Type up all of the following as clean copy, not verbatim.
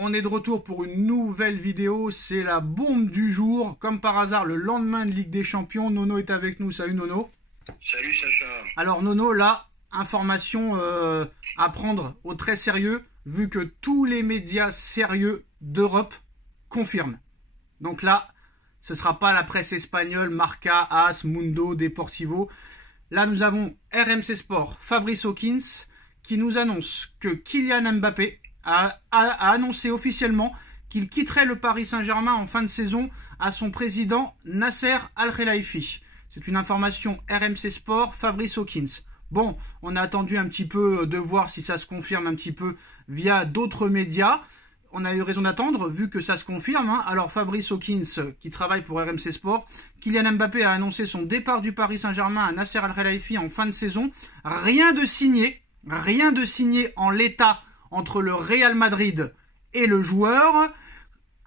On est de retour pour une nouvelle vidéo, c'est la bombe du jour. Comme par hasard, le lendemain de Ligue des Champions, Nono est avec nous. Salut Nono. Salut Sacha. Alors Nono, là, information à prendre au très sérieux, vu que tous les médias sérieux d'Europe confirment. Donc là, ce ne sera pas la presse espagnole, Marca, AS, Mundo, Deportivo. Là, nous avons RMC Sport, Fabrice Hawkins, qui nous annonce que Kylian Mbappé a annoncé officiellement qu'il quitterait le Paris Saint-Germain en fin de saison à son président Nasser Al-Khelaifi. C'est une information RMC Sport, Fabrice Hawkins. Bon, on a attendu un petit peu de voir si ça se confirme un petit peu via d'autres médias. On a eu raison d'attendre, vu que ça se confirme. Alors Fabrice Hawkins, qui travaille pour RMC Sport, Kylian Mbappé a annoncé son départ du Paris Saint-Germain à Nasser Al-Khelaifi en fin de saison. Rien de signé en l'état entre le Real Madrid et le joueur.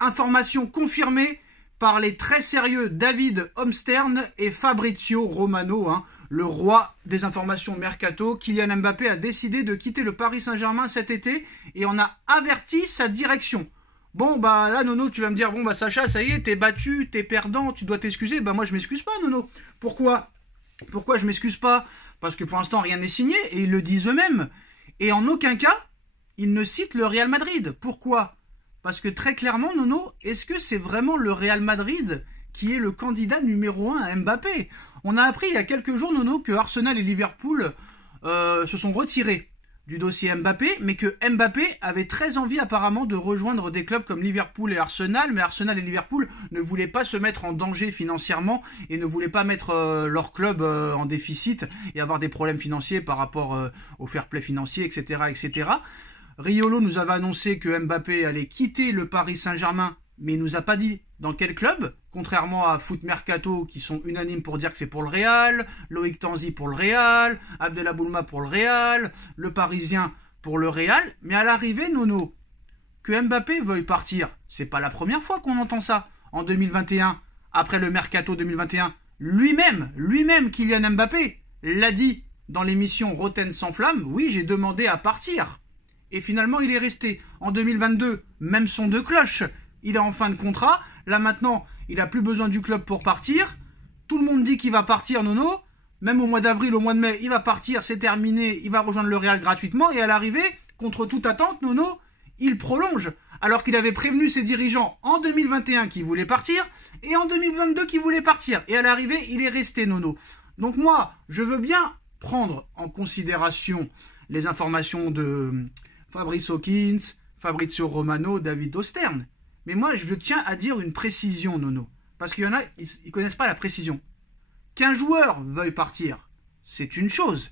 Information confirmée par les très sérieux David Omstern et Fabrizio Romano, le roi des informations mercato. Kylian Mbappé a décidé de quitter le Paris Saint-Germain cet été et on a averti sa direction. Bon, bah là, Nono, tu vas me dire, bon, bah Sacha, ça y est, t'es battu, t'es perdant, tu dois t'excuser. Bah moi, je m'excuse pas, Nono. Pourquoi je m'excuse pas? Parce que pour l'instant, rien n'est signé et ils le disent eux-mêmes. Et en aucun cas, ils ne citent le Real Madrid. Pourquoi? Parce que très clairement, Nono, est-ce que c'est vraiment le Real Madrid qui est le candidat numéro 1 à Mbappé? On a appris il y a quelques jours, Nono, que Arsenal et Liverpool se sont retirés du dossier Mbappé, mais que Mbappé avait très envie apparemment de rejoindre des clubs comme Liverpool et Arsenal, mais Arsenal et Liverpool ne voulaient pas se mettre en danger financièrement et ne voulaient pas mettre leur club en déficit et avoir des problèmes financiers par rapport au fair play financier, etc., etc. Riolo nous avait annoncé que Mbappé allait quitter le Paris Saint-Germain, mais il nous a pas dit dans quel club, contrairement à Foot Mercato qui sont unanimes pour dire que c'est pour le Real, Loïc Tanzi pour le Real, Abdelaboulma pour le Real, le Parisien pour le Real. Mais à l'arrivée, Nono, que Mbappé veuille partir, c'est pas la première fois qu'on entend ça. En 2021, après le Mercato 2021, lui-même Kylian Mbappé l'a dit dans l'émission Roten sans flamme, oui, j'ai demandé à partir. Et finalement, il est resté. En 2022, même son de cloche. Il est en fin de contrat. Là, maintenant, il n'a plus besoin du club pour partir. Tout le monde dit qu'il va partir, Nono. Même au mois d'avril, au mois de mai, il va partir, c'est terminé. Il va rejoindre le Real gratuitement. Et à l'arrivée, contre toute attente, Nono, il prolonge. Alors qu'il avait prévenu ses dirigeants en 2021 qu'il voulait partir. Et en 2022 qu'il voulait partir. Et à l'arrivée, il est resté, Nono. Donc moi, je veux bien prendre en considération les informations de Fabrice Hawkins, Fabrizio Romano, David Omstern. Mais moi, je tiens à dire une précision, Nono. Parce qu'il y en a, ils ne connaissent pas la précision. Qu'un joueur veuille partir, c'est une chose.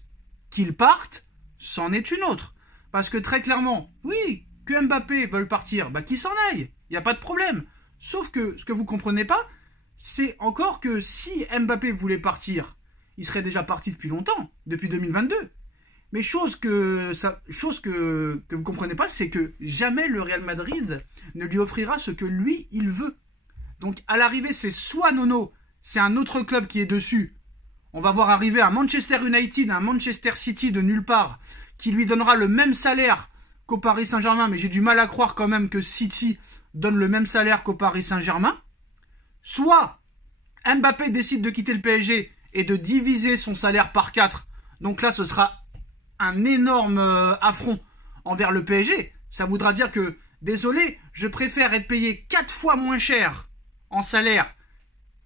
Qu'il parte, c'en est une autre. Parce que très clairement, oui, que Mbappé veuille partir, bah qu'il s'en aille. Il n'y a pas de problème. Sauf que ce que vous ne comprenez pas, c'est encore que si Mbappé voulait partir, il serait déjà parti depuis longtemps, depuis 2022. Mais chose que vous ne comprenez pas, c'est que jamais le Real Madrid ne lui offrira ce que lui, il veut. Donc à l'arrivée, c'est soit Nono, c'est un autre club qui est dessus. On va voir arriver un Manchester United, un Manchester City de nulle part, qui lui donnera le même salaire qu'au Paris Saint-Germain, mais j'ai du mal à croire quand même que City donne le même salaire qu'au Paris Saint-Germain. Soit Mbappé décide de quitter le PSG et de diviser son salaire par 4. Donc là, ce sera un énorme affront envers le PSG. Ça voudra dire que, désolé, je préfère être payé 4 fois moins cher en salaire,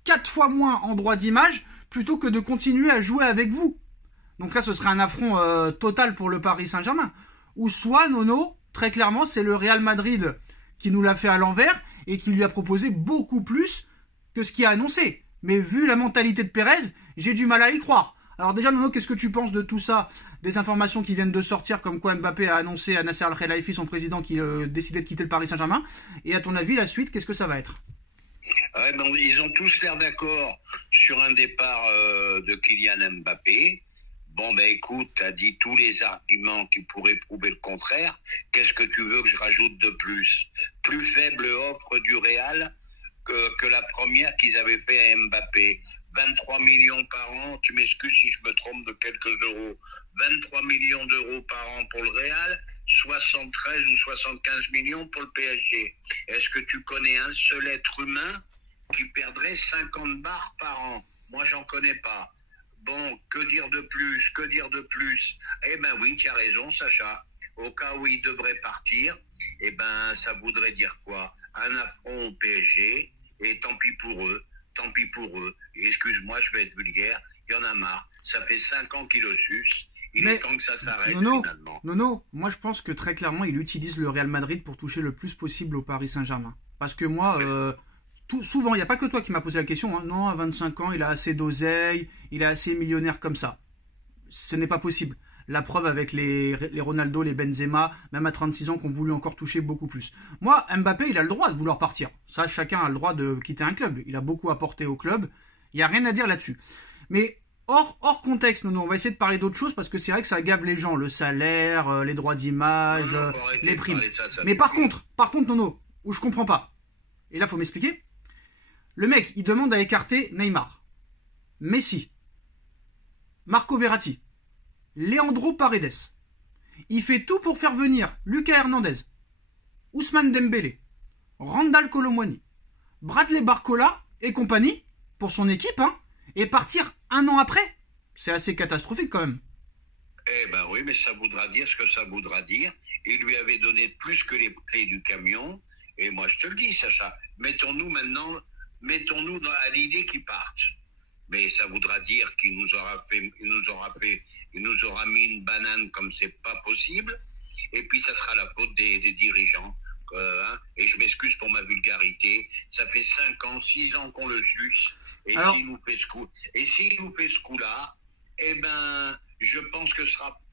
4 fois moins en droit d'image, plutôt que de continuer à jouer avec vous. Donc là, ce sera un affront total pour le Paris Saint-Germain. Ou soit, Nono, très clairement, c'est le Real Madrid qui nous l'a fait à l'envers et qui lui a proposé beaucoup plus que ce qu'il a annoncé. Mais vu la mentalité de Pérez, j'ai du mal à y croire. Alors déjà, Nono, qu'est-ce que tu penses de tout ça? Des informations qui viennent de sortir, comme quoi Mbappé a annoncé à Nasser Al-Khelaifi, son président, qu'il décidait de quitter le Paris Saint-Germain. Et à ton avis, la suite, qu'est-ce que ça va être? Ouais, ben, ils ont tous l'air d'accord sur un départ de Kylian Mbappé. Bon, ben écoute, tu as dit tous les arguments qui pourraient prouver le contraire. Qu'est-ce que tu veux que je rajoute de plus? Plus faible offre du Real que la première qu'ils avaient fait à Mbappé. 23 millions par an, tu m'excuses si je me trompe de quelques euros, 23 millions d'euros par an pour le Real 73 ou 75 millions pour le PSG. Est-ce que tu connais un seul être humain qui perdrait 50 bars par an? Moi, j'en connais pas. Bon, que dire de plus? Que dire de plus? Eh ben oui, tu as raison, Sacha. Au cas où il devrait partir, eh ben ça voudrait dire quoi? Un affront au PSG, et tant pis pour eux. Tant pis pour eux. Excuse-moi, je vais être vulgaire. Il y en a marre. Ça fait 5 ans qu'il le suce. Il est temps que ça s'arrête finalement. Non, moi je pense que très clairement il utilise le Real Madrid pour toucher le plus possible au Paris Saint-Germain. Parce que moi, souvent, il n'y a pas que toi qui m'as posé la question. Hein. Non, à 25 ans, il a assez d'oseille, il est assez millionnaire comme ça. Ce n'est pas possible. La preuve avec les Ronaldo, les Benzema, même à 36 ans, qui ont voulu encore toucher beaucoup plus. Moi, Mbappé, il a le droit de vouloir partir. Ça, chacun a le droit de quitter un club. Il a beaucoup apporté au club. Il n'y a rien à dire là-dessus. Mais hors contexte, on va essayer de parler d'autre chose parce que c'est vrai que ça gave les gens. Le salaire, les droits d'image, les primes. Mais par contre, Nono, où je comprends pas. Et là, il faut m'expliquer. Le mec, il demande à écarter Neymar, Messi, Marco Verratti, Leandro Paredes. Il fait tout pour faire venir Lucas Hernandez, Ousmane Dembélé, Randal Kolo Muani, Bradley Barcola et compagnie pour son équipe, hein, et partir un an après. C'est assez catastrophique quand même. Eh ben oui, mais ça voudra dire ce que ça voudra dire. Il lui avait donné plus que les clés du camion. Et moi, je te le dis, Sacha, mettons-nous à l'idée qu'il parte. Mais ça voudra dire qu'il nous aura mis une banane comme c'est pas possible. Et puis ça sera la faute des dirigeants. Hein, et je m'excuse pour ma vulgarité. Ça fait 5 ans, 6 ans qu'on le suce. Et s'il nous fait ce coup-là, eh ben, je pense que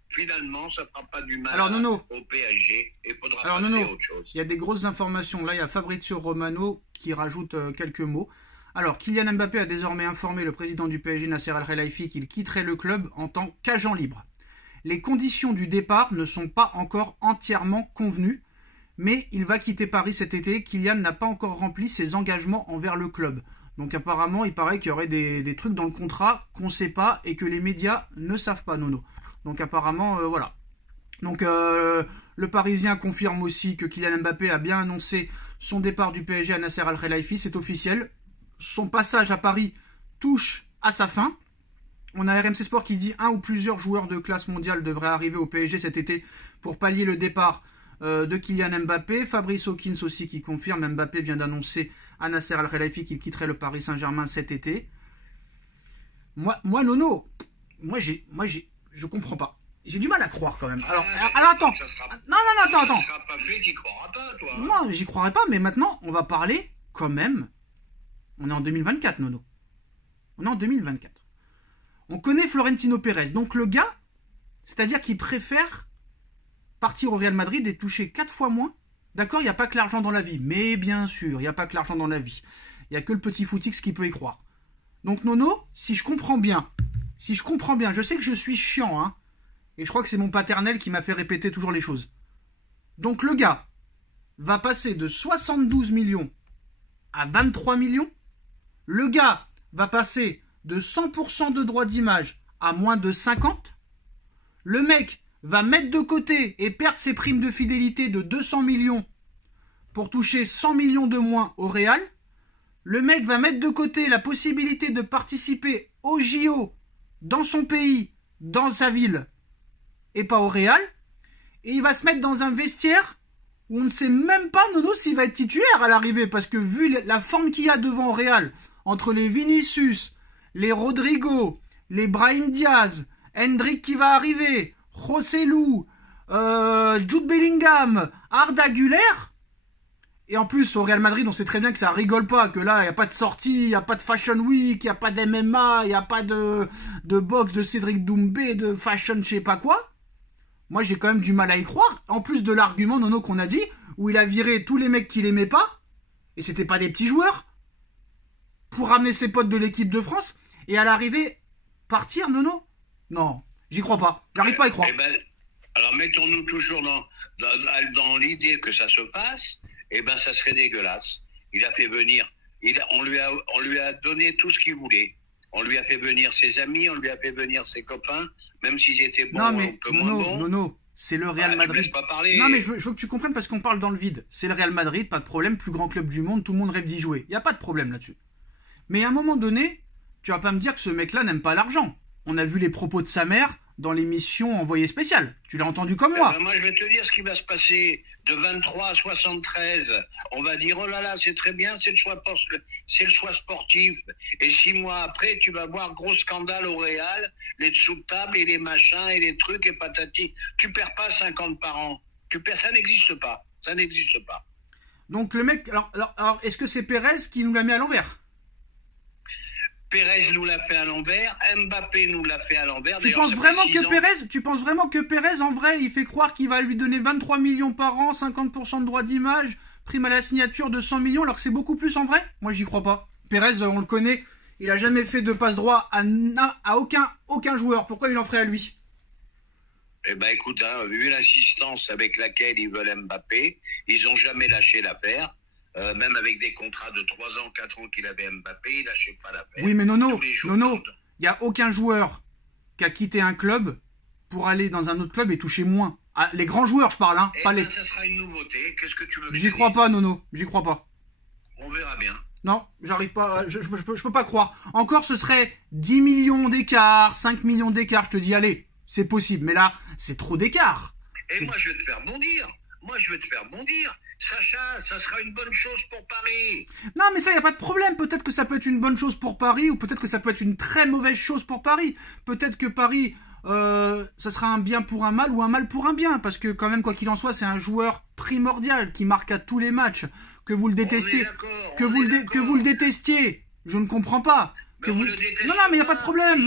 finalement, ça fera pas du mal au PSG. Et faudra passer à autre chose. Il y a des grosses informations. Là, il y a Fabrizio Romano qui rajoute quelques mots. Alors, Kylian Mbappé a désormais informé le président du PSG, Nasser Al-Khelaifi, qu'il quitterait le club en tant qu'agent libre. Les conditions du départ ne sont pas encore entièrement convenues, mais il va quitter Paris cet été. Kylian n'a pas encore rempli ses engagements envers le club. Donc apparemment, il paraît qu'il y aurait des trucs dans le contrat qu'on ne sait pas et que les médias ne savent pas, Nono. Donc apparemment, voilà. Donc le Parisien confirme aussi que Kylian Mbappé a bien annoncé son départ du PSG à Nasser Al-Khelaifi. C'est officiel. Son passage à Paris touche à sa fin. On a RMC Sport qui dit un ou plusieurs joueurs de classe mondiale devraient arriver au PSG cet été pour pallier le départ de Kylian Mbappé. Fabrice Hawkins aussi qui confirme. Mbappé vient d'annoncer à Nasser Al-Khelaifi qu'il quitterait le Paris Saint-Germain cet été. Moi Nono, je comprends pas. J'ai du mal à croire quand même. Alors attends. Attends. Ça sera pas fait, t'y croiras pas, toi. Non, j'y croirais pas, mais maintenant, on va parler quand même. On est en 2024, Nono. On est en 2024. On connaît Florentino Pérez. Donc le gars, c'est-à-dire qu'il préfère partir au Real Madrid et toucher 4 fois moins. D'accord, il n'y a pas que l'argent dans la vie. Mais bien sûr, il n'y a pas que l'argent dans la vie. Il n'y a que le petit footix qui peut y croire. Donc Nono, si je comprends bien, je sais que je suis chiant, hein. Et je crois que c'est mon paternel qui m'a fait répéter toujours les choses. Donc le gars va passer de 72 millions à 23 millions. Le gars va passer de 100% de droits d'image à moins de 50. Le mec va mettre de côté et perdre ses primes de fidélité de 200 millions pour toucher 100 millions de moins au Real. Le mec va mettre de côté la possibilité de participer au JO dans son pays, dans sa ville, et pas au Real. Et il va se mettre dans un vestiaire où on ne sait même pas, Nono, s'il va être titulaire à l'arrivée. Parce que vu la forme qu'il y a devant au Real, entre les Vinicius, les Rodrigo, les Brahim Diaz, Hendrick qui va arriver, Joselu, Jude Bellingham, Arda Güler. Et en plus, au Real Madrid, on sait très bien que ça rigole pas, que là, il n'y a pas de sortie, il n'y a pas de Fashion Week, il n'y a pas d'MMA, il n'y a pas de boxe de Cédric Doumbé, de fashion je sais pas quoi. Moi, j'ai quand même du mal à y croire. En plus de l'argument, Nono, qu'on a dit, où il a viré tous les mecs qu'il aimait pas, et c'était pas des petits joueurs, pour ramener ses potes de l'équipe de France, et à l'arrivée, partir, Nono? Non, j'y crois pas. J'arrive pas à y croire. Alors, mettons-nous toujours dans l'idée que ça se passe, ça serait dégueulasse. Il a fait venir, on lui a donné tout ce qu'il voulait. On lui a fait venir ses amis, on lui a fait venir ses copains, même s'ils étaient bons ou moins bons. Non, C'est le Real Tu me Madrid. laisses pas parler. Non, mais je veux que tu comprennes parce qu'on parle dans le vide. C'est le Real Madrid, pas de problème, plus grand club du monde, tout le monde rêve d'y jouer. Il n'y a pas de problème là-dessus. Mais à un moment donné, tu vas pas me dire que ce mec-là n'aime pas l'argent. On a vu les propos de sa mère dans l'émission Envoyé spécial. Tu l'as entendu comme moi. Moi, je vais te dire ce qui va se passer. De 23 à 73, on va dire, oh là là, c'est très bien, c'est le choix sportif. Et 6 mois après, tu vas voir gros scandale au Real, les dessous de table et les machins et les trucs et patati. Tu perds pas 50 par an. Ça n'existe pas. Ça n'existe pas. Donc le mec, alors est-ce que c'est Pérez qui nous l'a mis à l'envers? Pérez nous l'a fait à l'envers, Mbappé nous l'a fait à l'envers. Tu penses vraiment que Pérez, en vrai, il fait croire qu'il va lui donner 23 millions par an, 50% de droits d'image, prime à la signature de 100 millions, alors que c'est beaucoup plus en vrai? Moi, j'y crois pas. Pérez, on le connaît, il a jamais fait de passe droit à aucun joueur. Pourquoi il en ferait à lui? Eh ben écoute, vu l'insistance avec laquelle ils veulent Mbappé, ils ont jamais lâché l'affaire. Même avec des contrats de 3 ans, 4 ans qu'il avait Mbappé, il lâchait pas l'affaire. Oui, mais Nono, il n'y a aucun joueur qui a quitté un club pour aller dans un autre club et toucher moins. Ah, les grands joueurs, je parle, hein, pas les... Ça sera une nouveauté. Qu'est-ce que tu veux que J'y crois pas, Nono, j'y crois pas. On verra bien. Non, j'arrive pas, je peux pas croire. Encore, ce serait 10 millions d'écart, 5 millions d'écart, je te dis, allez, c'est possible. Mais là, c'est trop d'écart. Et moi, je vais te faire bondir. Sacha, ça sera une bonne chose pour Paris. Non, mais ça, il n'y a pas de problème. Peut-être que ça peut être une bonne chose pour Paris ou peut-être que ça peut être une très mauvaise chose pour Paris. Peut-être que Paris, ça sera un bien pour un mal ou un mal pour un bien. Parce que quand même, quoi qu'il en soit, c'est un joueur primordial qui marque à tous les matchs. Que vous le détestez, que vous le détestiez, je ne comprends pas. Non, mais il n'y a pas de problème.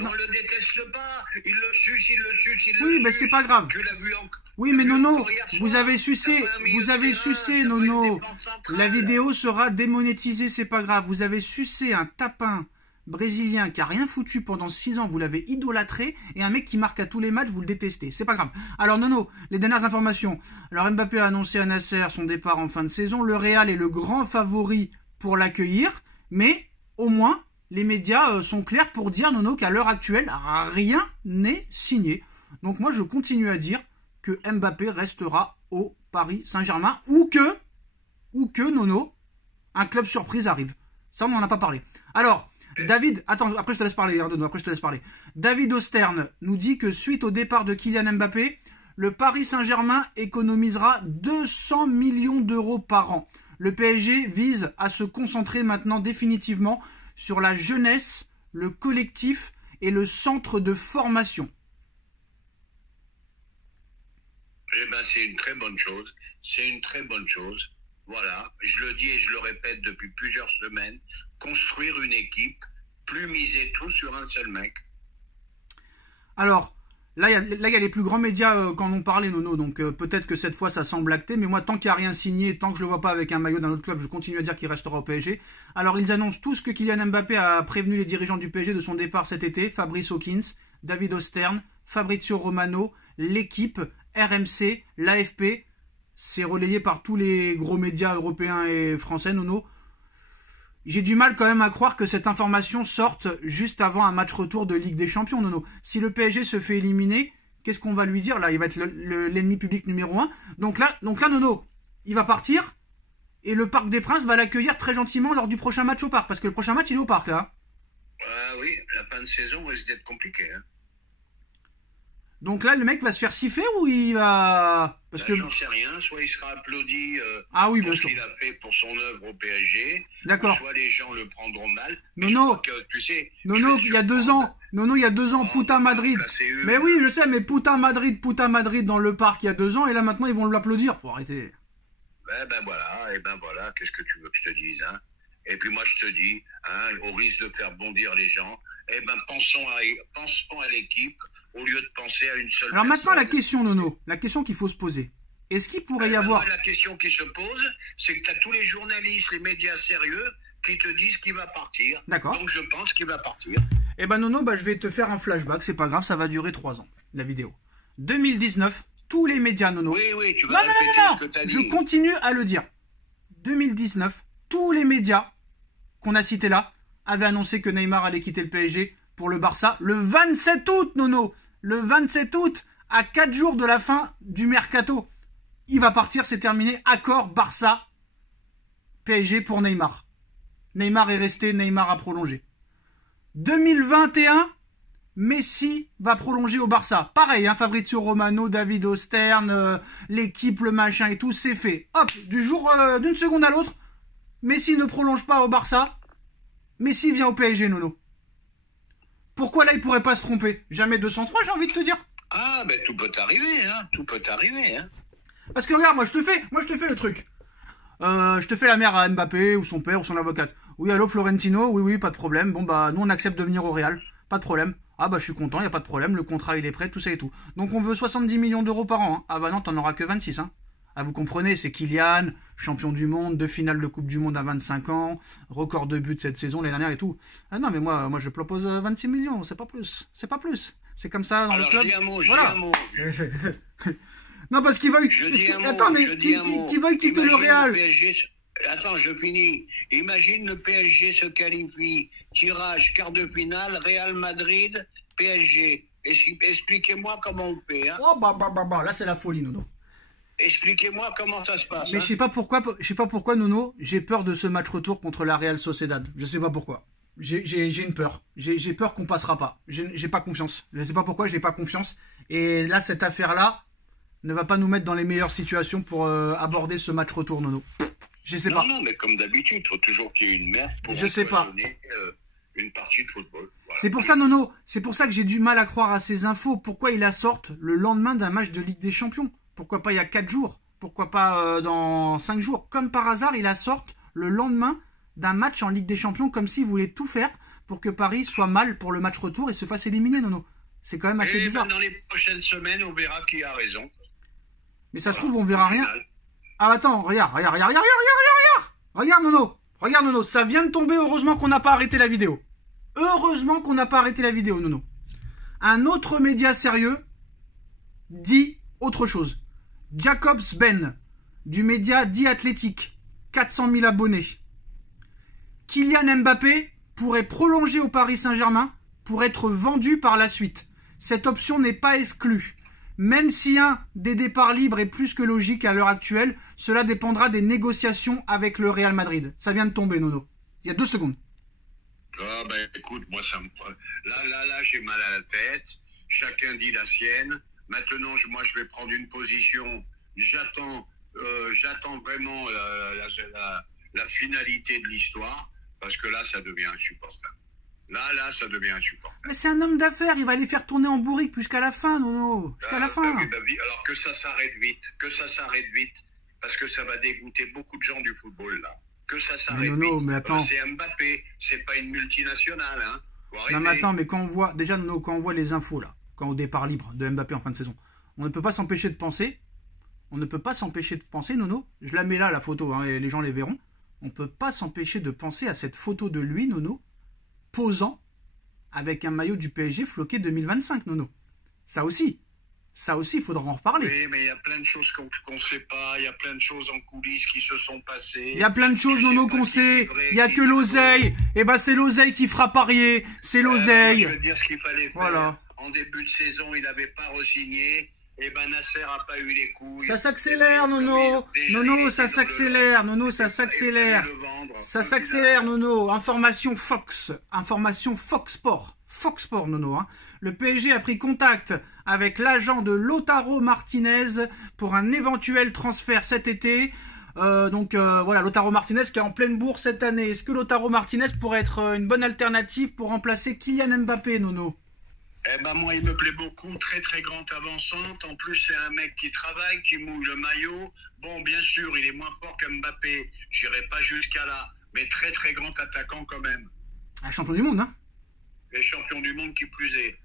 On le déteste pas. Il le suce. Oui, mais c'est pas grave. Tu l'as vu en... Oui, mais Nono, vous avez sucé, Nono. La vidéo sera démonétisée, c'est pas grave. Vous avez sucé un tapin brésilien qui a rien foutu pendant 6 ans, vous l'avez idolâtré, et un mec qui marque à tous les matchs, vous le détestez. C'est pas grave. Alors Nono, les dernières informations. Alors Mbappé a annoncé à Nasser son départ en fin de saison. Le Real est le grand favori pour l'accueillir, mais au moins, les médias sont clairs pour dire, Nono, qu'à l'heure actuelle, rien n'est signé. Donc moi, je continue à dire que Mbappé restera au Paris Saint-Germain ou que, Nono, un club surprise arrive. Ça, on n'en a pas parlé. Alors, David, attends, après je te laisse parler, Nono, après je te laisse parler. David Ostern nous dit que suite au départ de Kylian Mbappé, le Paris Saint-Germain économisera 200 millions d'euros par an. Le PSG vise à se concentrer maintenant définitivement sur la jeunesse, le collectif et le centre de formation. Eh ben, c'est une très bonne chose. Voilà, je le dis et je le répète depuis plusieurs semaines, construire une équipe, plus miser tout sur un seul mec. Alors, là, il y a les plus grands médias qui en ont parlé, Nono, donc peut-être que cette fois ça semble acté, mais moi, tant qu'il n'y a rien signé, tant que je ne le vois pas avec un maillot d'un autre club, je continue à dire qu'il restera au PSG. Alors, ils annoncent tous que Kylian Mbappé a prévenu les dirigeants du PSG de son départ cet été, Fabrice Hawkins, David Ostern, Fabrizio Romano, l'équipe, RMC, l'AFP, c'est relayé par tous les gros médias européens et français, Nono. J'ai du mal quand même à croire que cette information sorte juste avant un match retour de Ligue des Champions, Nono. Si le PSG se fait éliminer, qu'est-ce qu'on va lui dire là? Il va être l'ennemi public numéro 1. Donc là, Nono, il va partir et le Parc des Princes va l'accueillir très gentiment lors du prochain match au Parc. Parce que le prochain match, il est au Parc, là. Oui, la fin de saison risque d'être compliquée, hein. Donc là, le mec va se faire siffler ou il va... Parce que j'en sais rien. Soit il sera applaudi pour ce qu'il a fait pour son œuvre au PSG. D'accord. Soit les gens le prendront mal. Nono, il y a 2 ans. Nono, il y a 2 ans, Puta Madrid. Mais oui, je sais, mais Puta Madrid dans le parc il y a 2 ans. Et là, maintenant, ils vont l'applaudir. Faut arrêter. Ben voilà. Qu'est-ce que tu veux que je te dise, hein? Et puis moi, je te dis, hein, au risque de faire bondir les gens, pensons à l'équipe au lieu de penser à une seule Alors personne. maintenant, la question, Nono, la question qu'il faut se poser. Est-ce qu'il pourrait y avoir... La question qui se pose, c'est que tu as tous les journalistes, les médias sérieux qui te disent qu'il va partir. D'accord. Donc je pense qu'il va partir. Eh ben Nono, je vais te faire un flashback, c'est pas grave, ça va durer 3 ans, la vidéo. 2019, tous les médias, Nono... Oui, tu vas répéter ce que tu as dit. Je continue à le dire. 2019, tous les médias qu'on a cités là avaient annoncé que Neymar allait quitter le PSG pour le Barça le 27 août, Nono. Le 27 août, À 4 jours de la fin du mercato. Il va partir, c'est terminé. Accord Barça, PSG pour Neymar. Neymar est resté, Neymar a prolongé. 2021, Messi va prolonger au Barça. Pareil, hein, Fabrizio Romano, David Ostern, l'équipe, le machin et tout, c'est fait. Hop, d'une seconde à l'autre, Messi ne prolonge pas au Barça. Messi vient au PSG, Nono. Pourquoi là, il pourrait pas se tromper? Jamais 203, j'ai envie de te dire. Ah, ben tout peut arriver, hein. Tout peut arriver, hein. Parce que regarde, moi je te fais le truc. Je te fais la mère à Mbappé, ou son père, ou son avocate. Oui, allô Florentino, oui, pas de problème. Bon bah, nous on accepte de venir au Real. Pas de problème. Ah bah je suis content, y a pas de problème, le contrat il est prêt, tout ça et tout. Donc on veut 70 millions d'euros par an. Hein. Ah bah non, t'en auras que 26, hein. Ah vous comprenez, c'est Kylian, champion du monde, 2 finales de Coupe du Monde à 25 ans, record de buts cette saison, l'année dernière et tout. Ah non mais moi je propose 26 millions, c'est pas plus. C'est pas plus. C'est comme ça dans alors, le club. Je dis un mot, voilà. Non, parce qu'ils veulent. Attends, mais qui veulent quitter le Real? Attends, je finis. Imagine le PSG se qualifie. Tirage, quart de finale, Real Madrid, PSG. Expliquez-moi comment on fait. Hein. Oh, bah, là, c'est la folie, Nono. Expliquez-moi comment ça se passe. Mais je sais pas pourquoi, Nono, j'ai peur de ce match retour contre la Real Sociedad. Je sais pas pourquoi. J'ai une peur. J'ai peur qu'on passera pas. J'ai pas confiance. Je sais pas pourquoi, j'ai pas confiance. Et là, cette affaire-là ne va pas nous mettre dans les meilleures situations pour aborder ce match retour, Nono. Je sais pas. Non, mais comme d'habitude, il faut toujours qu'il y ait une merde pour une partie de football. Voilà. C'est pour ça, Nono, c'est pour ça que j'ai du mal à croire à ces infos. Pourquoi ils la sortent le lendemain d'un match de Ligue des Champions? Pourquoi pas il y a 4 jours? Pourquoi pas dans 5 jours? Comme par hasard, ils la sortent le lendemain d'un match en Ligue des Champions, comme s'ils voulaient tout faire pour que Paris soit mal pour le match retour et se fasse éliminer, Nono. C'est quand même assez bizarre. Dans les prochaines semaines, on verra qui a raison. Mais ça se trouve, on verra rien. Ah, attends, regarde, Nono, ça vient de tomber, heureusement qu'on n'a pas arrêté la vidéo. Heureusement qu'on n'a pas arrêté la vidéo, Nono. Un autre média sérieux dit autre chose. Jacobs Ben, du média The Athletic, 400 000 abonnés. Kylian Mbappé pourrait prolonger au Paris Saint-Germain pour être vendu par la suite. Cette option n'est pas exclue. Même si un des départs libres est plus que logique à l'heure actuelle, cela dépendra des négociations avec le Real Madrid. Ça vient de tomber, Nono. Il y a 2 secondes. Ah ben écoute, moi ça me... Là, j'ai mal à la tête. Chacun dit la sienne. Maintenant, moi je vais prendre une position. J'attends vraiment la finalité de l'histoire, parce que là, ça devient insupportable. Là, ça devient insupportable. Mais c'est un homme d'affaires, il va les faire tourner en bourrique jusqu'à la fin, Nono. Jusqu'à la fin. Alors que ça s'arrête vite, parce que ça va dégoûter beaucoup de gens du football, là. Que ça s'arrête vite. Mais attends. C'est Mbappé, c'est pas une multinationale, hein. Non, mais attends, mais quand on voit, déjà, Nono, quand on voit les infos, là, quand au départ libre de Mbappé en fin de saison, on ne peut pas s'empêcher de penser, Nono, je la mets là, la photo, hein, et les gens les verront, on ne peut pas s'empêcher de penser à cette photo de lui, Nono, posant avec un maillot du PSG floqué 2025, Nono. Ça aussi, il faudra en reparler. Oui, mais il y a plein de choses qu'on ne sait pas, il y a plein de choses en coulisses qui se sont passées. Il y a plein de choses, Nono, qu'on sait. Il n'y a que l'oseille. Et ben c'est l'oseille qui fera parier. C'est l'oseille. Je veux dire ce qu'il fallait faire. Voilà. En début de saison, il n'avait pas re-signé. Et ben Nasser n'a pas eu les couilles. Ça s'accélère, Nono. Nono, ça s'accélère. Nono, ça s'accélère. Ça s'accélère, Nono. Information Fox Sport. Fox Sport, Nono. Hein. Le PSG a pris contact avec l'agent de Lautaro Martinez pour un éventuel transfert cet été. Voilà, Lautaro Martinez qui est en pleine bourse cette année. Est-ce que Lautaro Martinez pourrait être une bonne alternative pour remplacer Kylian Mbappé, Nono? Eh ben moi, il me plaît beaucoup, très très grande avançante. En plus, c'est un mec qui travaille, qui mouille le maillot. Bon, bien sûr, il est moins fort qu'Mbappé. J'irai pas jusqu'à là, mais très très grand attaquant quand même. Un champion du monde, hein? Et champion du monde qui plus est.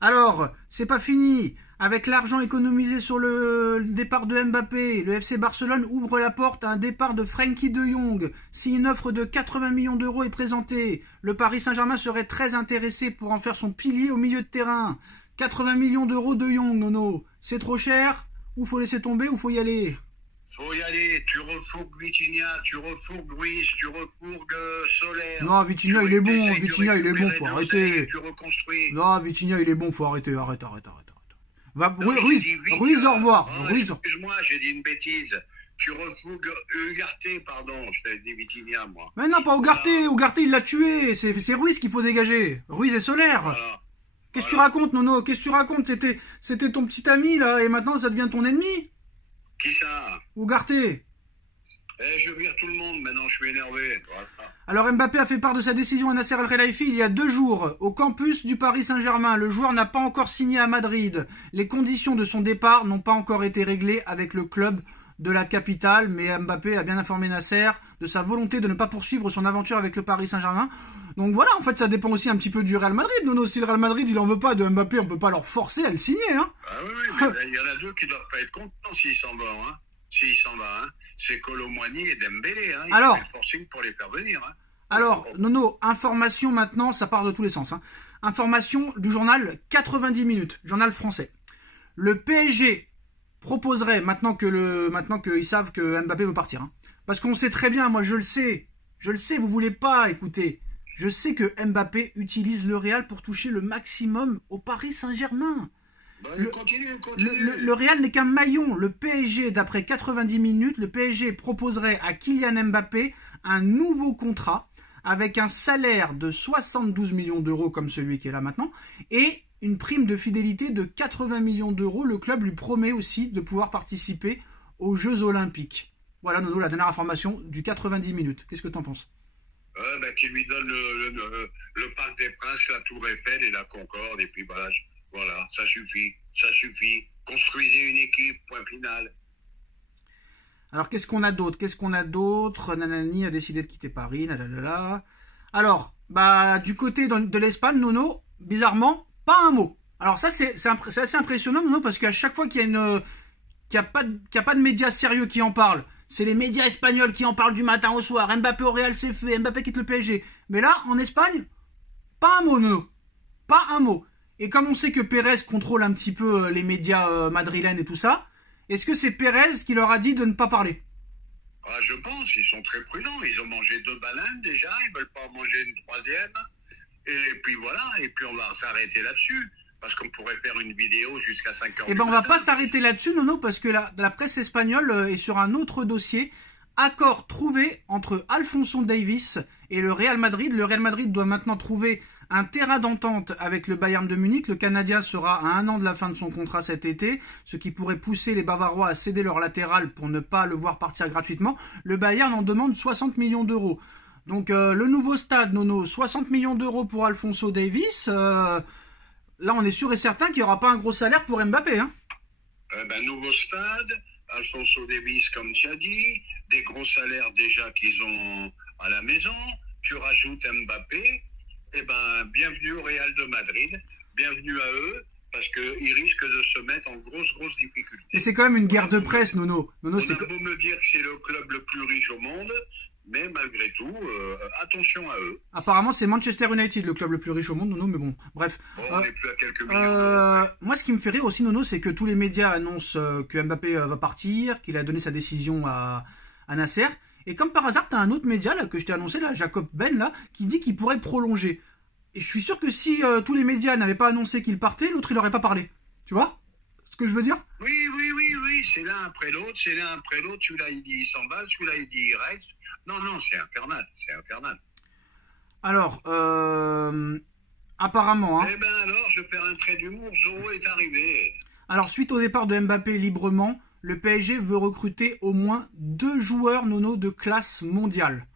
Alors, c'est pas fini. Avec l'argent économisé sur le départ de Mbappé, le FC Barcelone ouvre la porte à un départ de Frenkie de Jong. Si une offre de 80 millions d'euros est présentée, le Paris Saint-Germain serait très intéressé pour en faire son pilier au milieu de terrain. 80 millions d'euros de Jong, Nono. C'est trop cher? Ou faut laisser tomber ou faut y aller? Faut y aller, tu refourgues Vitinha, tu refourgues Ruiz, tu refourgues Soler. Non, Vitinha il est bon, faut arrêter. Tu reconstruis. Non, Vitinha il est bon, faut arrêter, arrête. Ruiz, au revoir. Excuse-moi, j'ai dit une bêtise. Tu refous Ugarte, pardon, je t'ai dit Vitinha, moi. Mais non, pas Ugarte. Ugarte, il l'a tué. C'est Ruiz qu'il faut dégager. Ruiz est solaire. Voilà. Qu'est-ce que tu racontes, Nono? Qu'est-ce que tu racontes? C'était ton petit ami, là, et maintenant ça devient ton ennemi? Qui ça? Ugarte. Je vire tout le monde, maintenant je suis énervé. Voilà. Alors Mbappé a fait part de sa décision à Nasser Al-Khelaifi il y a 2 jours, au campus du Paris Saint-Germain. Le joueur n'a pas encore signé à Madrid. Les conditions de son départ n'ont pas encore été réglées avec le club de la capitale, mais Mbappé a bien informé Nasser de sa volonté de ne pas poursuivre son aventure avec le Paris Saint-Germain. Donc voilà, en fait, ça dépend aussi un petit peu du Real Madrid. Nono, si le Real Madrid, il en veut pas de Mbappé, on peut pas leur forcer à le signer, hein. Ah oui, mais il y en a 2 qui doivent pas être contents s'il s'en va, hein. C'est Colomboigny et Dembélé, hein. Alors, il fait le forcing pour les faire venir, hein. Alors, Nono, information maintenant, ça part de tous les sens, hein. Information du journal 90 minutes, journal français. Le PSG proposerait, maintenant qu'ils savent que Mbappé veut partir, hein, parce qu'on sait très bien, moi je le sais, vous voulez pas écouter. Je sais que Mbappé utilise le Real pour toucher le maximum au Paris Saint-Germain. Continue. Le Real n'est qu'un maillon. Le PSG, d'après 90 minutes, le PSG proposerait à Kylian Mbappé un nouveau contrat avec un salaire de 72 millions d'euros comme celui qui est là maintenant et une prime de fidélité de 80 millions d'euros. Le club lui promet aussi de pouvoir participer aux Jeux Olympiques. Voilà, Nono, la dernière information du 90 minutes. Qu'est-ce que tu en penses? Qui lui donne le Parc des Princes, la Tour Eiffel et la Concorde, et puis voilà, ça suffit. Construisez une équipe, point final. Alors, qu'est-ce qu'on a d'autre? Nanani a décidé de quitter Paris, nanana. Alors, du côté de l'Espagne, Nono, bizarrement, pas un mot. Alors ça, c'est assez impressionnant, Nono, parce qu'à chaque fois qu'il y a pas de médias sérieux qui en parlent, c'est les médias espagnols qui en parlent du matin au soir. Mbappé au Real, c'est fait. Mbappé quitte le PSG. Mais là, en Espagne, pas un mot, Nono. Pas un mot. Et comme on sait que Pérez contrôle un petit peu les médias madrilènes et tout ça, est-ce que c'est Pérez qui leur a dit de ne pas parler? Je pense, ils sont très prudents. Ils ont mangé 2 bananes déjà, ils veulent pas en manger une 3e. Et puis voilà, et puis on va s'arrêter là-dessus. Parce qu'on pourrait faire une vidéo jusqu'à 5h. Eh ben, on va pas s'arrêter là-dessus, Nono, parce que la presse espagnole est sur un autre dossier. Accord trouvé entre Alphonso Davies et le Real Madrid. Le Real Madrid doit maintenant trouver un terrain d'entente avec le Bayern de Munich. Le Canadien sera à 1 an de la fin de son contrat cet été, ce qui pourrait pousser les Bavarois à céder leur latéral pour ne pas le voir partir gratuitement. Le Bayern en demande 60 millions d'euros. Donc le nouveau stade, Nono, 60 millions d'euros pour Alphonso Davies. Là, on est sûr et certain qu'il n'y aura pas un gros salaire pour Mbappé, hein. Nouveau stade, Alphonso Davies, comme tu as dit, des gros salaires déjà qu'ils ont à la maison. Tu rajoutes Mbappé, bienvenue au Real de Madrid, bienvenue à eux, parce qu'ils risquent de se mettre en grosse difficulté. Et c'est quand même une guerre de presse, Nono. On a beau me dire que c'est le club le plus riche au monde, mais malgré tout, attention à eux. Apparemment, c'est Manchester United, le club le plus riche au monde, Nono, mais bon, bref. On n'est plus à quelques millions. Moi, ce qui me fait rire aussi, Nono, c'est que tous les médias annoncent que Mbappé va partir, qu'il a donné sa décision à Nasser. Et comme par hasard, tu as un autre média là, que je t'ai annoncé, là, Jacob Ben, là, qui dit qu'il pourrait prolonger. Et je suis sûr que si tous les médias n'avaient pas annoncé qu'il partait, l'autre, il n'aurait pas parlé. Tu vois ce que je veux dire? Oui, c'est l'un après l'autre, celui-là il dit il s'emballe, celui-là il dit il reste. Non, c'est infernal. Alors, apparemment... Hein, alors, je vais faire un trait d'humour, Zorro est arrivé. Alors, suite au départ de Mbappé librement, le PSG veut recruter au moins 2 joueurs, Nono, de classe mondiale.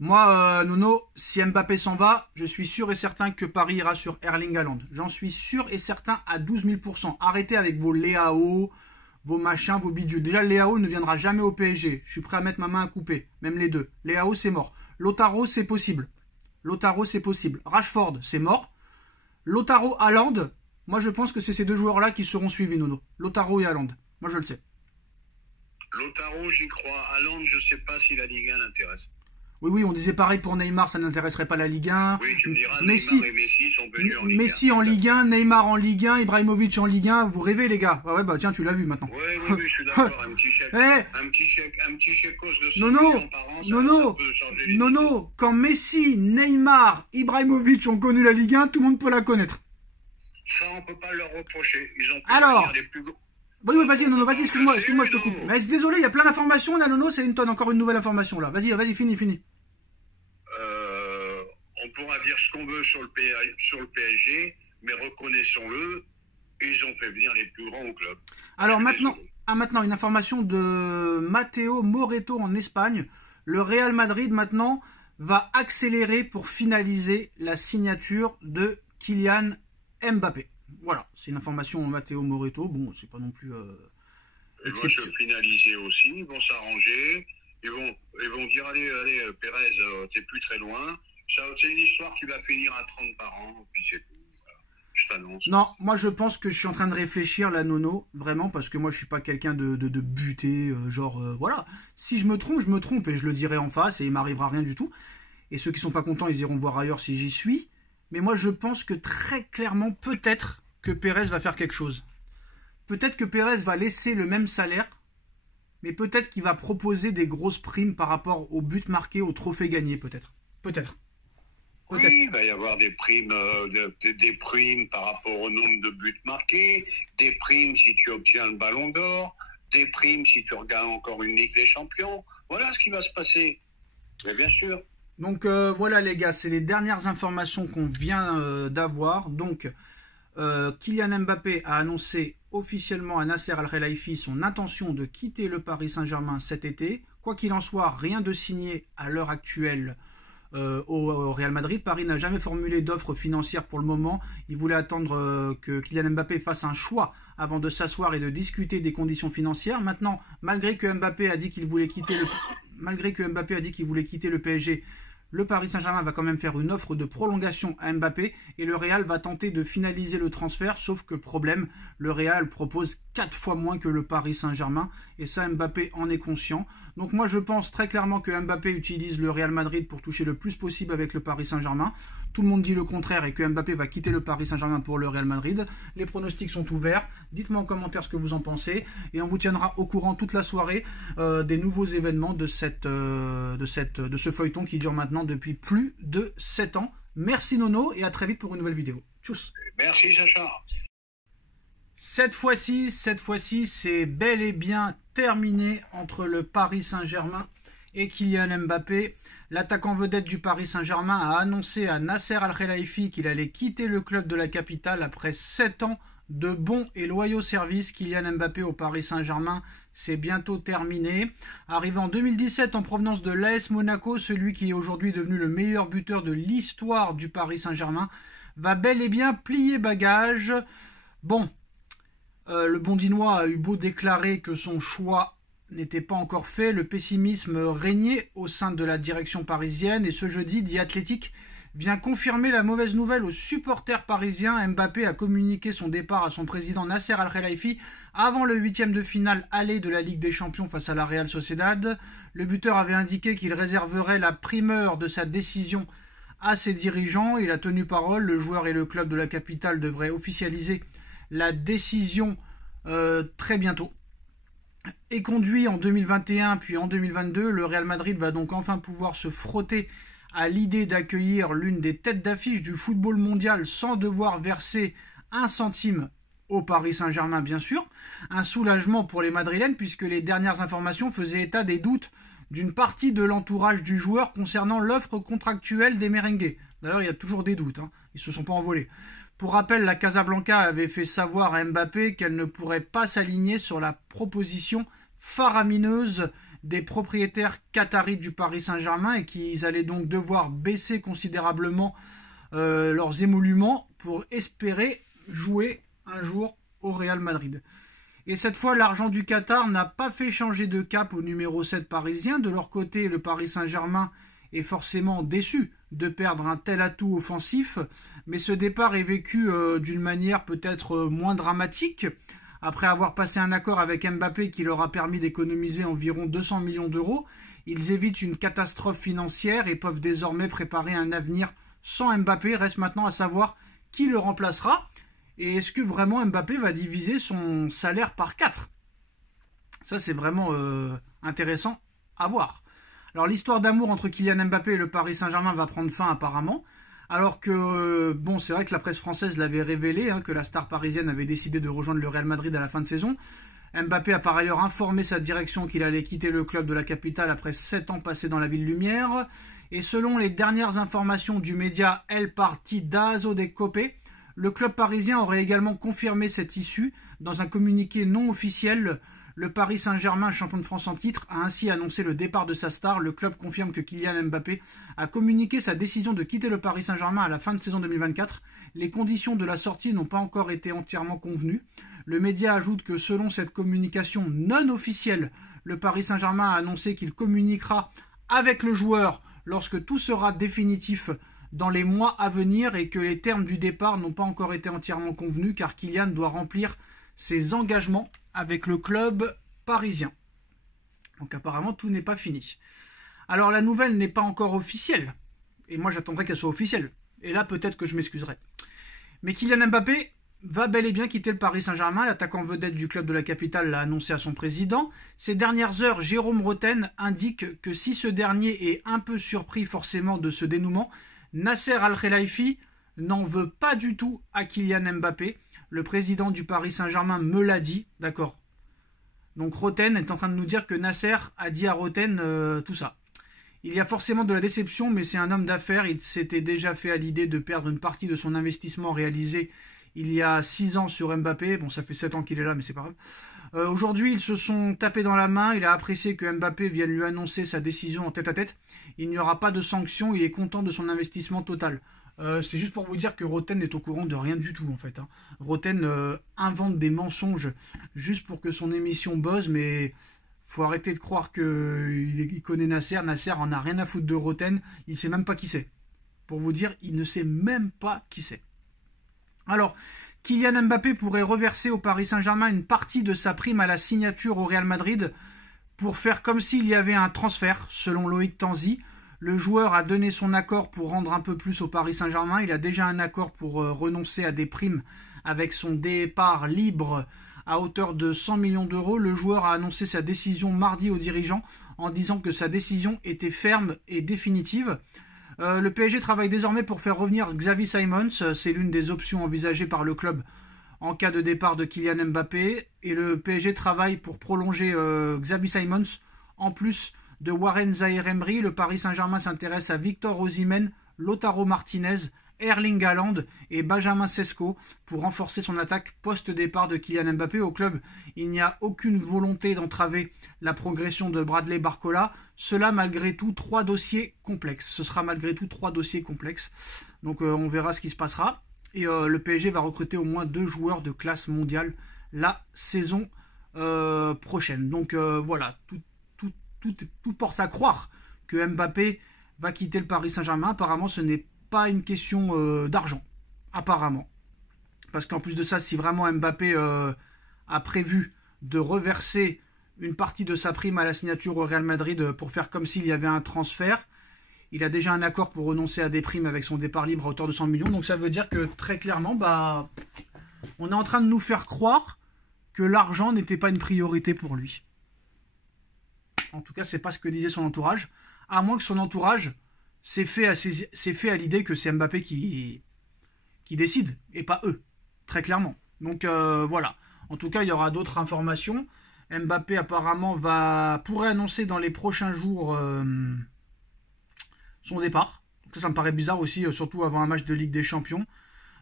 Moi, Nono, si Mbappé s'en va, je suis sûr et certain que Paris ira sur Erling Haaland. J'en suis sûr et certain à 12 000 %. Arrêtez avec vos Léao, vos machins, vos bidules. Déjà, Léao ne viendra jamais au PSG. Je suis prêt à mettre ma main à couper. Même les deux. Léao, c'est mort. Lautaro, c'est possible. Rashford, c'est mort. Lautaro, Haaland, moi je pense que c'est ces 2 joueurs-là qui seront suivis, Nono. Lautaro et Haaland. Moi, je le sais. Lautaro, j'y crois. Haaland, je sais pas si la Ligue 1 l'intéresse. Oui, on disait pareil pour Neymar, ça n'intéresserait pas la Ligue 1. Oui, tu me diras, Neymar et Messi sont venus en Ligue 1. Messi en Ligue 1, Neymar en Ligue 1, Ibrahimovic en Ligue 1, vous rêvez les gars. Tiens, tu l'as vu maintenant. Oui, je suis d'accord, un petit chèque de 100 millions par an, ça peut changer les Nono, quand Messi, Neymar, Ibrahimovic ont connu la Ligue 1, tout le monde peut la connaître. Ça, on peut pas leur reprocher. Ils ont pu Alors, venir les plus gros. oui, oui, vas-y, Nono, vas-y, excuse-moi, je te coupe. Mais désolé, il y a plein d'informations là, Nono, c'est une tonne, encore une nouvelle information là. Vas-y, finis. On pourra dire ce qu'on veut sur le PSG, mais reconnaissons-le, ils ont fait venir les plus grands au club. Alors maintenant, une information de Matteo Moretto en Espagne. Le Real Madrid maintenant va accélérer pour finaliser la signature de Kylian Mbappé. Voilà, c'est une information de Matteo Moretto. Bon, c'est pas non plus Ils vont se finaliser aussi, ils vont s'arranger, ils vont dire allez Pérez, t'es plus très loin. C'est une histoire qui va finir à 30 par an, puis c'est tout. Voilà. Je t'annonce. Non, moi je pense que je suis en train de réfléchir là, Nono, vraiment, parce que moi je suis pas quelqu'un de buté, voilà. Si je me trompe et je le dirai en face et il m'arrivera rien du tout. Et ceux qui sont pas contents, ils iront voir ailleurs si j'y suis. Mais moi je pense que très clairement, peut-être que Pérez va faire quelque chose. Peut-être que Pérez va laisser le même salaire, mais peut-être qu'il va proposer des grosses primes par rapport aux buts marqués, aux trophées gagnés, peut-être. Peut-être. Oui, il va y avoir des primes, des primes par rapport au nombre de buts marqués, des primes si tu obtiens le ballon d'or, des primes si tu regardes encore une Ligue des Champions. Voilà ce qui va se passer. Mais bien sûr. Donc voilà les gars, c'est les dernières informations qu'on vient d'avoir. Donc Kylian Mbappé a annoncé officiellement à Nasser Al-Khelaifi son intention de quitter le Paris Saint-Germain cet été. Quoi qu'il en soit, rien de signé à l'heure actuelle au Real Madrid. Paris n'a jamais formulé d'offre financière pour le moment. Il voulait attendre que Kylian Mbappé fasse un choix avant de s'asseoir et de discuter des conditions financières. Maintenant, malgré que Mbappé a dit qu'il voulait quitter le PSG, le Paris Saint-Germain va quand même faire une offre de prolongation à Mbappé et le Real va tenter de finaliser le transfert, sauf que problème, le Real propose 4 fois moins que le Paris Saint-Germain et ça Mbappé en est conscient. Donc moi je pense très clairement que Mbappé utilise le Real Madrid pour toucher le plus possible avec le Paris Saint-Germain. Tout le monde dit le contraire et que Mbappé va quitter le Paris Saint-Germain pour le Real Madrid. Les pronostics sont ouverts. Dites-moi en commentaire ce que vous en pensez et on vous tiendra au courant toute la soirée des nouveaux événements de ce feuilleton qui dure maintenant depuis plus de 7 ans. Merci Nono et à très vite pour une nouvelle vidéo. Tchuss. Merci Sacha. Cette fois-ci, c'est bel et bien terminé entre le Paris Saint-Germain et Kylian Mbappé. L'attaquant vedette du Paris Saint-Germain a annoncé à Nasser Al-Khelaifi qu'il allait quitter le club de la capitale après 7 ans de bons et loyaux services. Kylian Mbappé au Paris Saint-Germain, c'est bientôt terminé. Arrivé en 2017 en provenance de l'AS Monaco, celui qui est aujourd'hui devenu le meilleur buteur de l'histoire du Paris Saint-Germain va bel et bien plier bagage. Bon, le Bondinois a eu beau déclarer que son choix n'était pas encore fait, le pessimisme régnait au sein de la direction parisienne et ce jeudi, The Athletic vient confirmer la mauvaise nouvelle aux supporters parisiens. Mbappé a communiqué son départ à son président Nasser Al-Khelaifi avant le 8e de finale aller de la Ligue des Champions face à la Real Sociedad. Le buteur avait indiqué qu'il réserverait la primeur de sa décision à ses dirigeants. Il a tenu parole, le joueur et le club de la capitale devraient officialiser la décision très bientôt. Et conduit en 2021 puis en 2022, le Real Madrid va donc enfin pouvoir se frotter à l'idée d'accueillir l'une des têtes d'affiche du football mondial sans devoir verser un centime au Paris Saint-Germain bien sûr. Un soulagement pour les Madrilènes puisque les dernières informations faisaient état des doutes d'une partie de l'entourage du joueur concernant l'offre contractuelle des merengues. D'ailleurs il y a toujours des doutes, ils ne se sont pas envolés. Pour rappel, la Casablanca avait fait savoir à Mbappé qu'elle ne pourrait pas s'aligner sur la proposition faramineuse des propriétaires qataris du Paris Saint-Germain et qu'ils allaient donc devoir baisser considérablement leurs émoluments pour espérer jouer un jour au Real Madrid. Et cette fois, l'argent du Qatar n'a pas fait changer de cap au numéro 7 parisien. De leur côté, le Paris Saint-Germain est forcément déçu de perdre un tel atout offensif, mais ce départ est vécu d'une manière peut-être moins dramatique. Après avoir passé un accord avec Mbappé qui leur a permis d'économiser environ 200 millions d'euros, ils évitent une catastrophe financière et peuvent désormais préparer un avenir sans Mbappé. Reste maintenant à savoir qui le remplacera et est-ce que vraiment Mbappé va diviser son salaire par 4. Ça c'est vraiment intéressant à voir. Alors l'histoire d'amour entre Kylian Mbappé et le Paris Saint-Germain va prendre fin apparemment. Alors que, bon, c'est vrai que la presse française l'avait révélé, hein, que la star parisienne avait décidé de rejoindre le Real Madrid à la fin de saison. Mbappé a par ailleurs informé sa direction qu'il allait quitter le club de la capitale après 7 ans passés dans la ville lumière. Et selon les dernières informations du média El Partidazo de Cope, le club parisien aurait également confirmé cette issue. Dans un communiqué non officiel, le Paris Saint-Germain, champion de France en titre, a ainsi annoncé le départ de sa star. Le club confirme que Kylian Mbappé a communiqué sa décision de quitter le Paris Saint-Germain à la fin de saison 2024. Les conditions de la sortie n'ont pas encore été entièrement convenues. Le média ajoute que selon cette communication non officielle, le Paris Saint-Germain a annoncé qu'il communiquera avec le joueur lorsque tout sera définitif dans les mois à venir et que les termes du départ n'ont pas encore été entièrement convenus car Kylian doit remplir ses engagements avec le club parisien. Donc apparemment tout n'est pas fini. Alors la nouvelle n'est pas encore officielle et moi j'attendrai qu'elle soit officielle et là peut-être que je m'excuserai. Mais Kylian Mbappé va bel et bien quitter le Paris Saint-Germain. L'attaquant vedette du club de la capitale l'a annoncé à son président. Ces dernières heures, Jérôme Roten indique que si ce dernier est un peu surpris forcément de ce dénouement, Nasser Al-Khelaifi n'en veut pas du tout à Kylian Mbappé. Le président du Paris Saint-Germain me l'a dit, d'accord. Donc Roten est en train de nous dire que Nasser a dit à Roten tout ça. Il y a forcément de la déception, mais c'est un homme d'affaires. Il s'était déjà fait à l'idée de perdre une partie de son investissement réalisé il y a 6 ans sur Mbappé. Bon, ça fait 7 ans qu'il est là, mais c'est pas grave. Aujourd'hui, ils se sont tapés dans la main. Il a apprécié que Mbappé vienne lui annoncer sa décision en tête-à-tête. Il n'y aura pas de sanction. Il est content de son investissement total. C'est juste pour vous dire que Roten n'est au courant de rien du tout, en fait. Roten invente des mensonges juste pour que son émission buzz, mais faut arrêter de croire qu'il connaît Nasser. Nasser en a rien à foutre de Roten. Il sait même pas qui c'est. Pour vous dire, il ne sait même pas qui c'est. Alors, Kylian Mbappé pourrait reverser au Paris Saint-Germain une partie de sa prime à la signature au Real Madrid pour faire comme s'il y avait un transfert, selon Loïc Tanzi. Le joueur a donné son accord pour rendre un peu plus au Paris Saint-Germain. Il a déjà un accord pour renoncer à des primes avec son départ libre à hauteur de 100 millions d'euros. Le joueur a annoncé sa décision mardi aux dirigeants en disant que sa décision était ferme et définitive. Le PSG travaille désormais pour faire revenir Xavi Simons. C'est l'une des options envisagées par le club en cas de départ de Kylian Mbappé. Et le PSG travaille pour prolonger Xavi Simons. En plus de Warren Zaïre-Emery, le Paris Saint-Germain s'intéresse à Victor Osimhen, Lautaro Martinez, Erling Haaland et Benjamin Sesko pour renforcer son attaque post-départ de Kylian Mbappé. Au club, il n'y a aucune volonté d'entraver la progression de Bradley Barcola. Cela malgré tout 3 dossiers complexes. Ce sera malgré tout 3 dossiers complexes. Donc on verra ce qui se passera. Et le PSG va recruter au moins 2 joueurs de classe mondiale la saison prochaine. Donc voilà, tout porte à croire que Mbappé va quitter le Paris Saint-Germain. Apparemment, ce n'est pas une question d'argent. Apparemment. Parce qu'en plus de ça, si vraiment Mbappé a prévu de reverser une partie de sa prime à la signature au Real Madrid pour faire comme s'il y avait un transfert, il a déjà un accord pour renoncer à des primes avec son départ libre à hauteur de 100 millions. Donc ça veut dire que très clairement, on est en train de nous faire croire que l'argent n'était pas une priorité pour lui. En tout cas, c'est pas ce que disait son entourage. À moins que son entourage s'est fait à l'idée que c'est Mbappé qui décide, et pas eux, très clairement. Donc voilà. En tout cas, il y aura d'autres informations. Mbappé apparemment pourrait annoncer dans les prochains jours son départ. Donc ça me paraît bizarre aussi, surtout avant un match de Ligue des Champions.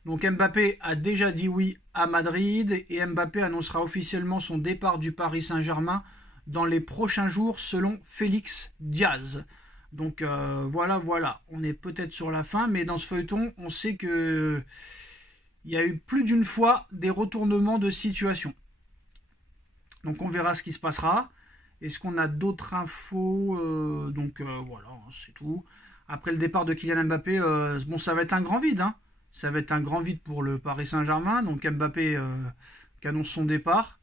Donc Mbappé a déjà dit oui à Madrid et Mbappé annoncera officiellement son départ du Paris Saint-Germain dans les prochains jours selon Félix Diaz. Donc voilà, on est peut-être sur la fin, mais dans ce feuilleton, on sait que il y a eu plus d'une fois des retournements de situation. Donc on verra ce qui se passera. Est-ce qu'on a d'autres infos voilà, c'est tout. Après le départ de Kylian Mbappé, ça va être un grand vide. Ça va être un grand vide pour le Paris Saint-Germain. Donc Mbappé qui annonce son départ.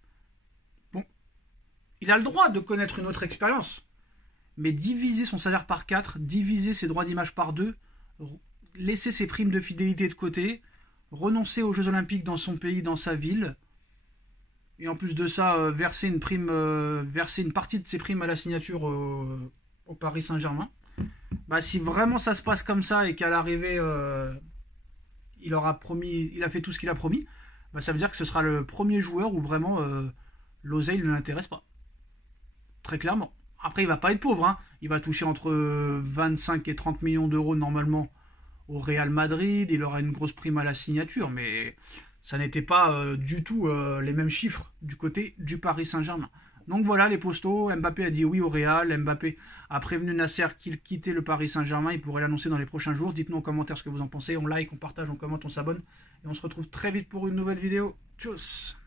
Bon, il a le droit de connaître une autre expérience. Mais diviser son salaire par 4, diviser ses droits d'image par 2, laisser ses primes de fidélité de côté, renoncer aux Jeux Olympiques dans son pays, dans sa ville, et en plus de ça, verser une partie de ses primes à la signature au Paris Saint-Germain. bah, si vraiment ça se passe comme ça et qu'à l'arrivée, il a fait tout ce qu'il a promis, bah, ça veut dire que ce sera le premier joueur où vraiment l'oseille ne l'intéresse pas. Très clairement. Après, il va pas être pauvre, hein. Il va toucher entre 25 et 30 millions d'euros normalement au Real Madrid. Il aura une grosse prime à la signature, mais ça n'était pas du tout les mêmes chiffres du côté du Paris Saint-Germain. Donc voilà les postos. Mbappé a dit oui au Real. Mbappé a prévenu Nasser qu'il quittait le Paris Saint-Germain. Il pourrait l'annoncer dans les prochains jours. Dites-nous en commentaire ce que vous en pensez. On like, on partage, on commente, on s'abonne. Et on se retrouve très vite pour une nouvelle vidéo. Tchuss.